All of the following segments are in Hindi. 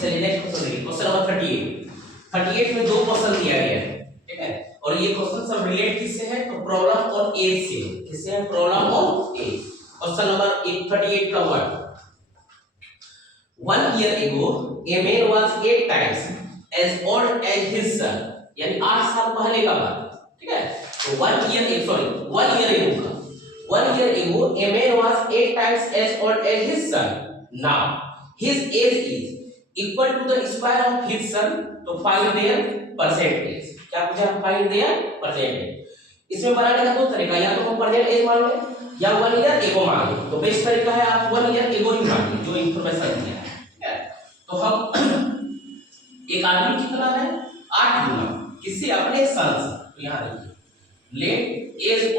चलिए नेक्स्ट क्वेश्चन देखिए, क्वेश्चन नंबर 38 में दो क्वेश्चन दिया गया है, ठीक है, और ये क्वेश्चन सब रिलेट किससे है, तो प्रॉब्लम और एज से। किससे है, प्रॉब्लम और एज। क्वेश्चन नंबर 38 का word, 1 year ago a man was 8 times as old as his son, यानी 8 साल पहले का बात, ठीक है। तो 1 year ago का 1 year ago a man was 8 times as old as his son. Now his age is equal to the square of his son. तो find their percentage. क्या पूछा, find their percentage। इसमें बनाने का दो तरीका, या तो हम प्रेजेंट एज मान लें या 1 ईयर एगो मान लें। तो बेस्ट तरीका है आप 1 ईयर एगो ही मान लें जो इंफॉर्मेशन दिया है। तो हम एक आदमी कितना है 8 गुना किसी अपने सन से, तो यहां देखिए let age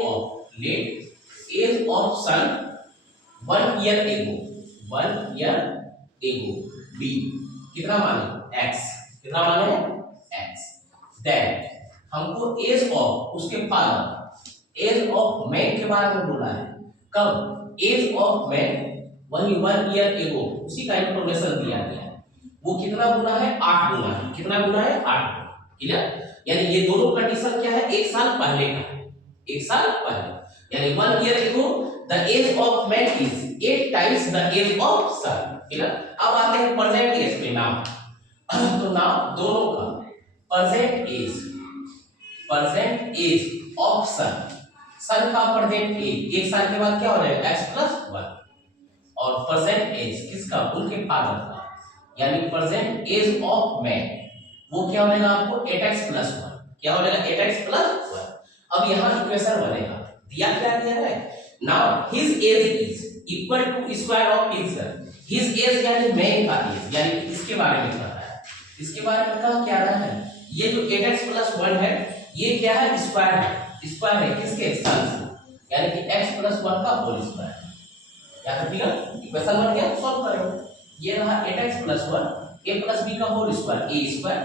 of son 1 year ago be कितना माने x, कितना माने x। देन हमको एज ऑफ उसके फादर, एज ऑफ मैन के बारे में बोला है। कब, एज ऑफ मैन वही 1 ईयर एगो, उसी का इंफॉर्मेशन दिया गया है। वो कितना गुना है, 8 गुना है। कितना गुना है, 8 गुना। क्लियर, यानी ये दोनों कंडीशन क्या है, 1 साल पहले का है, 1 साल पहले, यानी 1 year ago the age of man is 8 times the age of son. Clear. अब आते हैं प्रेजेंट एज पे। नाउ तो नाउ दोनों का प्रेजेंट एज ऑफ सन का प्रेजेंट एज 1 साल के बाद क्या हो जाएगा, x+1, और प्रेजेंट एज किसका, उनके फादर का, यानी प्रेजेंट एज ऑफ मैन, वो क्या हो जाएगा आपको 8x+1। क्या हो जाएगा, 8x+1। अब यहां इक्वेशन बनेगा, दिया क्या दिया है, now his age is equal to square of his son. His age यानी मैन का एज, यानी इसके बारे में कह रहा है, इसके बारे में कहा क्या रहा है, ये जो 8x+1 है ये क्या है, स्क्वायर है, स्क्वायर है किसके, सन से, यानी कि x+1 का होल स्क्वायर। या तो ठीक है, इक्वेशन बन गया, सॉल्व करेंगे। ये रहा 8x+1 a + b का whole square, a square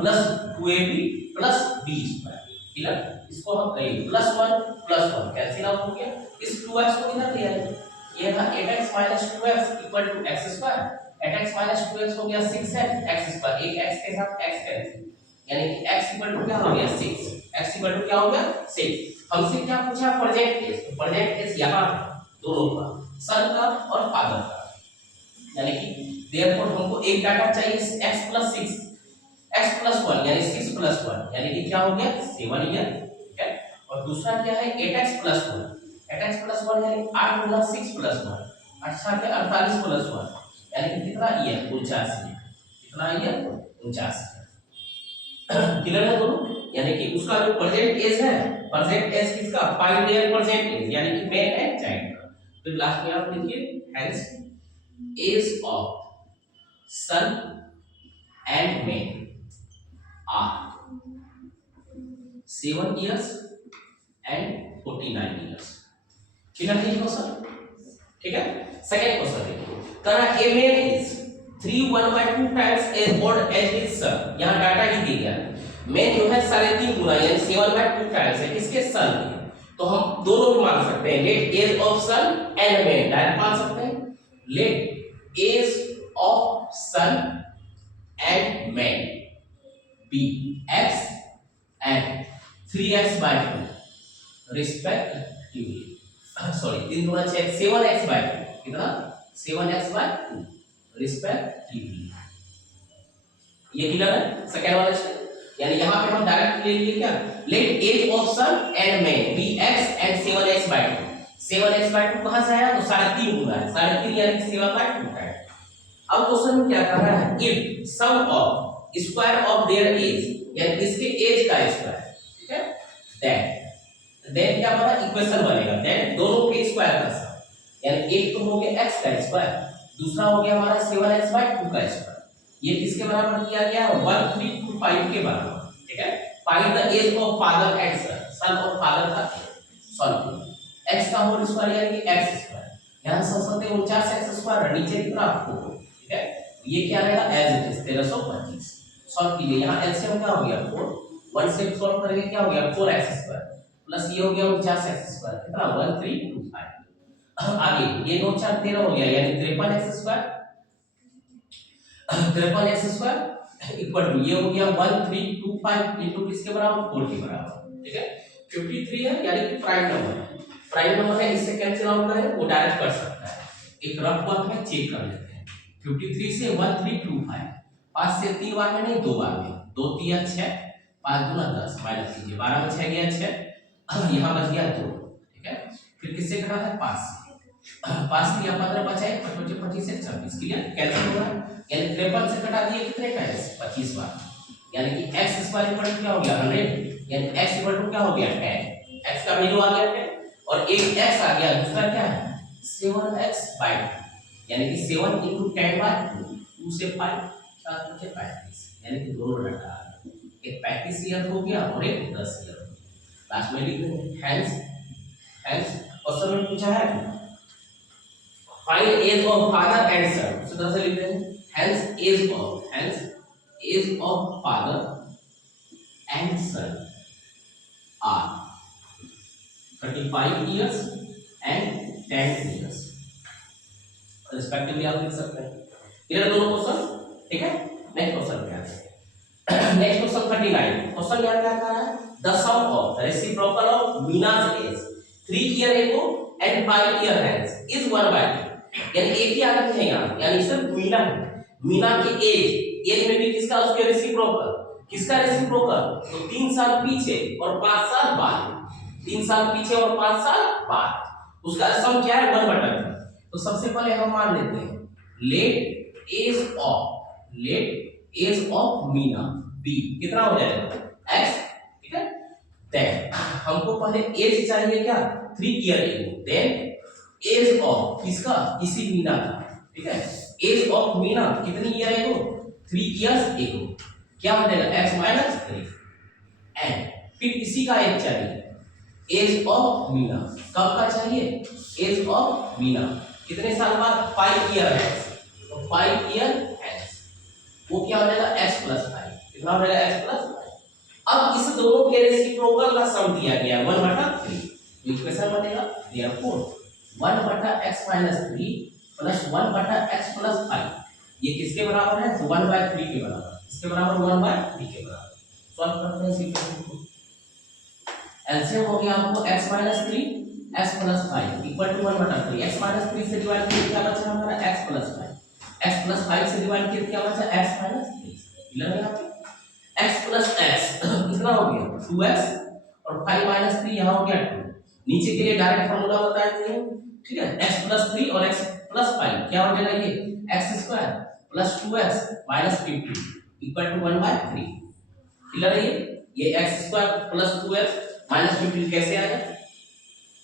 plus 2ab plus b square. Clear, इसको हम कहेंगे +1 कैंसिल आउट हो गया, इस 2x को इधर ले आइए। ये रहा 8x - 2x = x square, 8x - 2x हो गया 6x, x स्क्वायर, एक x के साथ x कैंसिल, यानी कि x = क्या हो गया, 6। x = क्या हो गया, 6। हमसे क्या पूछा, प्रेजेंट एज। तो प्रेजेंट एज यहां दोनों का, सन का और फादर का, यानी कि देयरफॉर हमको एक डाटा चाहिए x+1 यानी 6+1 यानी कि क्या हो गया, 7 ईयर, ठीक है। और दूसरा क्या है 8x+1 यानी 8 गुना 6+1, अच्छा है 48+1 यानी कि कितना ईयर, 49। कितना ईयर, 49। क्लियर है दोनों, यानी कि उसका जो प्रेजेंट एज है, प्रेजेंट एज किसका, फाइंड देयर प्रेजेंट एज, यानी कि मैन एंड चाइल्ड का। तो लास्ट में आप लिखिए hence age of son and man are 7 years and 49 years। Clear है क्वेश्चन, ठीक है। सेकंड क्वेश्चन देखिए, करा a man is 3 times as old as his son. यहां डाटा ही दिया गया, मैन जो है 3.5 गुना यानी 7/2 टाइम्स है किसके, सन के। तो हम दोनों को मान सकते हैं, let age of son and man, direct मान सकते हैं, let age of son and man be x and 3x/2 respectively. Sorry 3 गुना 6 7x/2 कितना, 7x/2 रिस्पेक्टिवली। ये क्लियर है सेकंड वाला स्टेप, यानी यहां पे हम डायरेक्ट ले लिए क्या, let age of son and man be x and 7x/2। 7x/2 कहां से आया, तो 3.5 गुना है, 3.5 यानी कि 7/2 है। अब क्वेश्चन में क्या कर रहा है, if sum of square of their age, यानी इसके एज का स्क्वायर, ठीक है, देन क्या बना, इक्वेशन बनेगा, देन दोनों के स्क्वायर का सम, यानी एक तो हो गया x का स्क्वायर, दूसरा हो गया हमारा 7x/2 का स्क्वायर। ये किसके बराबर किया गया, 1325 के बराबर, ठीक है। Find the age of father and son, son और फादर का सॉल्व, x का होल स्क्वायर यानी कि x स्क्वायर, यहां सब 49x², नीचे कितना 4, ठीक है। ये क्या रहेगा, एज इट इज 1325 सॉल्व कीजिए। यहाँ एलसीएम क्या हो गया 4, 1 से सॉल्व करेंगे क्या हो गया 4x² प्लस ये हो गया 49x², कितना 1325। आगे ये 9 4 13 हो गया यानी 53x², 53 x square equal to ये हो गया 1325 इंटू किसके बराबर 4 के बराबर। ठीक है 53 है यानी कि प्राइम नंबर है, प्राइम नंबर है, इससे कैंसिल आउट करें वो डायरेक्ट कर सकता है। एक रफ वर्क में चेक कर लेते हैं 53 से 1325 5 से 3 बार में नहीं 2 बार में 2 3 6 5 दूना 10 माइनस कीजिए 12 में 6 गया 6 यहाँ बच गया 2। ठीक है फिर किससे कटा है 5 से 5 से 15 बचा है 25 25 से 26 क्लियर कैंसिल हो रहा है यानी 53 से कटा दिए कितने टाइम्स 25 बार यानी कि x स्क्वायर इक्वल टू क्या हो गया 100 यानी x इक्वल टू क्या हो गया 10 x का वैल्यू आ गया 10 और एक x आ गया दूसरा क्या है 7x बाय 2 यानी कि 7 into 10 by 2 2 से 5 7 बचे 35 यानी कि दोनों डाटा आ गए एक 35 ईयर हो गया और एक 10 ईयर लास्ट में लिख देंगे हेंस क्वेश्चन में पूछा है find age of father and son उसी तरह से लिख देंगे hence age of father and son are 35 years and 10 years respectively आप लिख सकते हैं क्लियर दोनों क्वेश्चन। ठीक है नेक्स्ट क्वेश्चन क्या है नेक्स्ट क्वेश्चन 39 क्वेश्चन क्या क्या कह रहा है the sum of reciprocal of Meena's age 3 year ago and 5 year hence is 1/2 यानी एक ही आदमी है यहाँ यानी सिर्फ मीना है मीना की एज में भी किसका उसके रेसिप्रोकल किसका रेसिप्रोकल तो 3 साल पीछे और 5 साल बाद 3 साल पीछे और 5 साल बाद उसका सम क्या है 1/3 तो सबसे पहले हम मान लेते हैं let age of Meena be कितना हो जाएगा x ठीक है देन हमको पहले एज चाहिए क्या 3 year ago then age of किसका इसी मीना का ठीक है एज ऑफ मीना कितनी ईयर एगो 3 इयर्स एगो क्या हो जाएगा x - 3 एंड फिर इसी का एज चाहिए एज ऑफ मीना कब का चाहिए एज ऑफ मीना कितने साल बाद 5 ईयर है तो 5 ईयर है वो क्या हो जाएगा x + 5 कितना हो जाएगा x + 5 अब इस दोनों के रेसिप्रोकल का सम दिया गया 1/3 तो इक्वेशन बनेगा देयरफॉर 1/x - 3 + 1/x + 5 ये किसके बराबर है 1/3 के बराबर इसके बराबर 1/3 के बराबर सॉल्व करते हैं इस इक्वेशन को एलसीएम हो गया आपको x - 3 x + 5 equal to 1/3 x - 3 से डिवाइड किया क्या बचा हमारा x + 5 x + 5 से डिवाइड किया क्या बचा x - 3 क्लियर है आपको x + x कितना हो गया 2x और 5 - 3 यहां हो गया 2 नीचे के लिए डायरेक्ट फार्मूला बताया गया ठीक है x + 3 और x + 5 क्या हो जाएगा ये x² + 2x - 50 equal to 1/3 clear है ये x² + 2x - 50 कैसे आएगा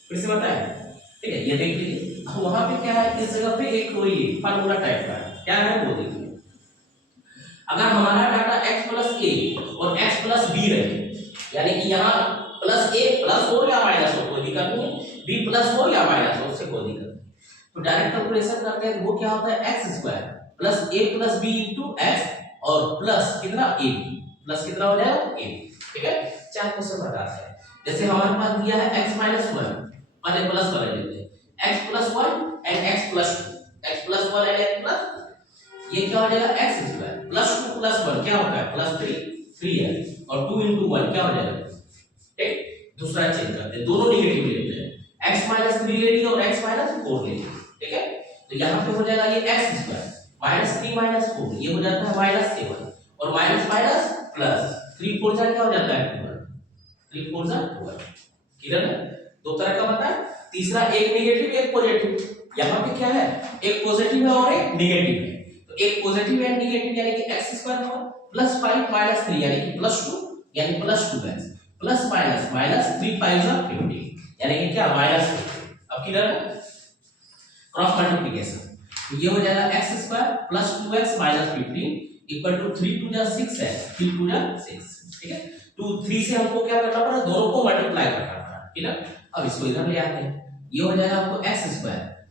फिर से बताएं ठीक है ये देख लीजिए वहां पे क्या है इस जगह पे एक वही फार्मूला टाइप का है क्या है वो देखिए अगर हमारा डाटा x + a और x + b रहे यानी कि यहाँ +a + हो या माइनस हो कोई दिक्कत नहीं b + हो या माइनस हो उससे कोई दिक्कत नहीं तो डायरेक्ट कैलकुलेशन करते हैं वो क्या होता है x² + a + b * x और प्लस कितना a प्लस कितना हो जाएगा a ठीक है चार क्वेश्चन बताते हैं जैसे हमारे पास दिया है x - 1 पहले प्लस कर लेते हैं x + 1 and x + 2 x + 1 and x + ये क्या हो जाएगा x² + 2 + 1 क्या होता है +3 है और 2 * 1 क्या हो जाएगा ठीक दूसरा चेंज करते हैं दोनों नेगेटिव लेते हैं x - 3 ले लिए और x - 4 ले लिए ठीक है तो यहां पे हो जाएगा ये x² -3 - 4 ये हो जाता है -7 और माइनस माइनस प्लस 3 4 जा क्या हो जाता है 12 3 4 जा 12 क्लियर है दो तरह का बता तीसरा एक नेगेटिव एक पॉजिटिव यहां पे क्या है एक पॉजिटिव है और एक नेगेटिव है तो एक पॉजिटिव है नेगेटिव यानी कि x² होगा +5 - 3 यानी कि +2 यानी +2x प्लस माइनस माइनस 3 5 जा 50 यानी कि क्या -50 अब क्लियर है क्रॉस मल्टीप्लिकेशन तो ये हो जाएगा x² + 2x - 15 इक्वल टू 3 2 जा 6x 3 2 जा 6 ठीक है 2 3 से हमको क्या करना पड़ा दोनों को मल्टीप्लाई करना पड़ा ठीक है अब इसको इधर ले आते हैं ये हो जाएगा आपको x²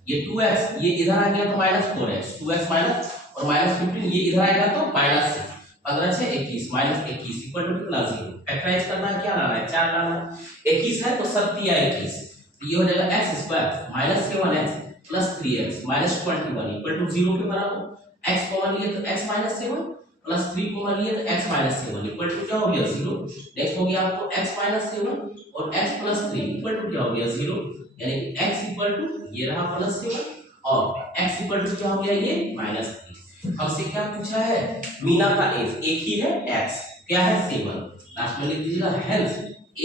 ये 2x ये इधर आ गया तो -4x 2x माइनस और -15 ये इधर आएगा तो -6 15 से 21 -21 इक्वल टू कितना 0 फैक्टराइज करना है क्या लाना है 4 लाना है 21 है तो 7 या 21 तो ये हो जाएगा x² - 7x + 3x - 21 equal to 0 के बराबर x कॉमन लिए तो x माइनस 7 प्लस 3 कॉमन लिए तो x माइनस 7 इक्वल टू क्या हो गया 0। नेक्स्ट हो गया आपको x माइनस 7 और x प्लस 3 इक्वल टू क्या हो गया 0, यानी कि x इक्वल टू ये रहा प्लस 7 और x इक्वल टू क्या हो गया ये माइनस 3। हमसे क्या पूछा है, मीना का एज एक ही है x, क्या है 7, लास्ट में लिख दीजिएगा hence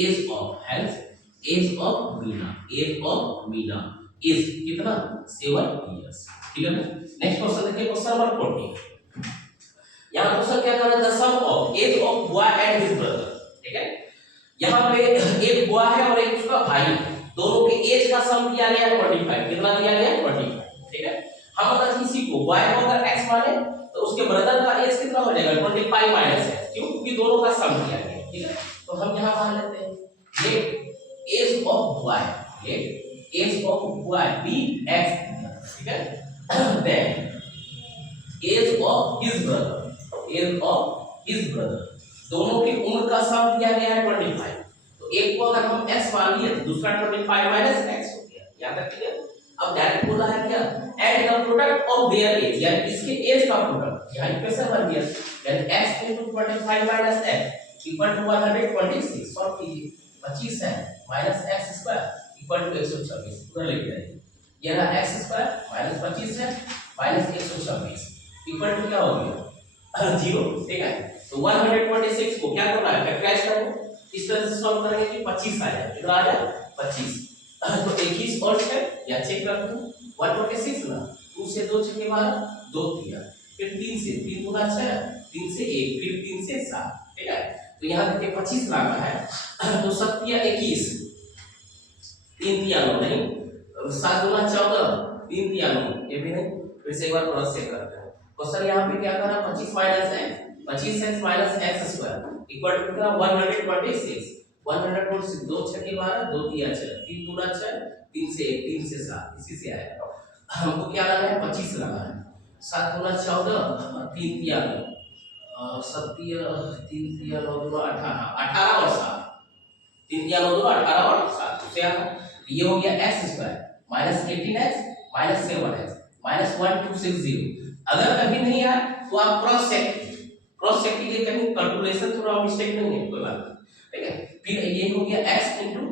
age of Meena is कितना 7 इयर्स। ठीक है। नेक्स्ट क्वेश्चन देखिए, क्वेश्चन नंबर 14। यहाँ क्वेश्चन क्या कर रहा है, the sum of age of boy and his brother. ठीक है, यहाँ पे एक बॉय है और एक उसका भाई है, दोनों के एज का सम दिया गया 25। कितना दिया गया 25। ठीक है, हम अगर किसी को बॉय को अगर x माने तो उसके ब्रदर का एज कितना हो जाएगा 25 माइनस x, क्यों, क्योंकि दोनों का सम दिया गया। ठीक है, तो हम यहाँ मान लेते हैं let age of boy be x। ठीक है, then age of his brother, दोनों की उम्र का सम दिया गया है 25। तो एक को अगर हम x मान लिए तो दूसरा 25 माइनस x हो गया। यहां तक क्लियर। अब डायरेक्ट बोला है क्या, add the product of their age, यानी इसके एज का प्रोडक्ट। यहां इक्वेशन बन गया, यानी x * 25 minus x equal to 126। Solve कीजिए, 25 है माइनस x² इक्वल टू 126 पूरा लिख जाइए। ये रहा x² माइनस 25 है माइनस 126 इक्वल टू क्या हो गया 0। ठीक है, तो 126 को क्या करना है, फैक्टराइज करना है। इस तरह से सॉल्व करेंगे कि 25 आ जाए, कितना आ जाए 25। तो 21 और 6 या चेक कर दूं 126 ना, 2 से 2 6 के 12 2 दिया, फिर 3 से 3 गुना 6 3 से 1 फिर 3 से 7। ठीक है, तो यहां देखिए 25 लाना है तो 7 या 21 3 दिया नो नहीं, 7 गुना 14 3 दिया नो ये भी नहीं। फिर से एक बार क्रॉस चेक करते हैं। क्वेश्चन यहां पे क्या करा 25 minus x 25x minus x² equal to कितना 126। 126 2 6 के 12 2 दिया 6 3 गुना 6 3 से 1 3 से 7, इसी से आएगा। हमको क्या लाना है 25 लाना है। 7 गुना 14 3 दिया 9 7 3 दिया 9 2 18 18 और 7 3 दिया 9 2 18 और 7 से आना। ये हो गया x² minus 18x minus 7x minus 1260। अगर कभी नहीं आए तो आप क्रॉस चेक कीजिए, कहीं कैलकुलेशन थोड़ा मिस्टेक नहीं है, कोई बात नहीं। ठीक है, फिर ये हो गया x into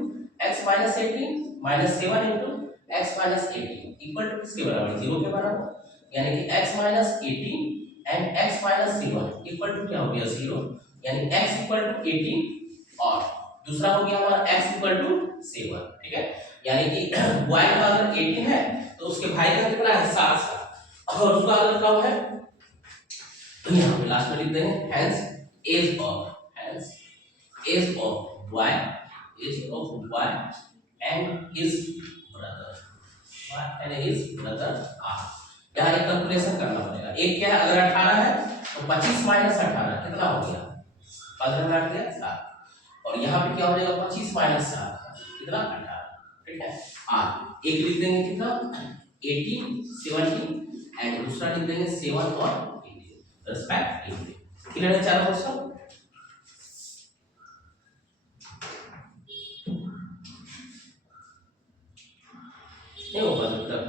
x minus 18 minus 7 into x minus 18 equal to किसके बराबर 0 के बराबर, यानी कि x minus 18 and x minus 7 equal to क्या हो गया 0, यानी x इक्वल टू 18 और दूसरा हो गया हमारा x इक्वल टू 7। ठीक है, यानी कि y का अगर 18 है तो उसके भाई का कितना है 7 और उसका अगर कम है तो यहाँ पे लास्ट में लिख देंगे hence age of y and his brother are। यहाँ एक कैलकुलेशन करना पड़ेगा। एक क्या है, अगर 18 है तो 25 माइनस 18 कितना हो गया 15 काट दिया 7 और यहाँ पे क्या हो जाएगा 25 माइनस 7 कितना 18। ठीक है, एक लिख देंगे कितना 18 17 एंड दूसरा लिख देंगे 7 और 18 रिस्पेक्टिवली। क्लियर है चारों क्वेश्चन। नहीं होगा मतलब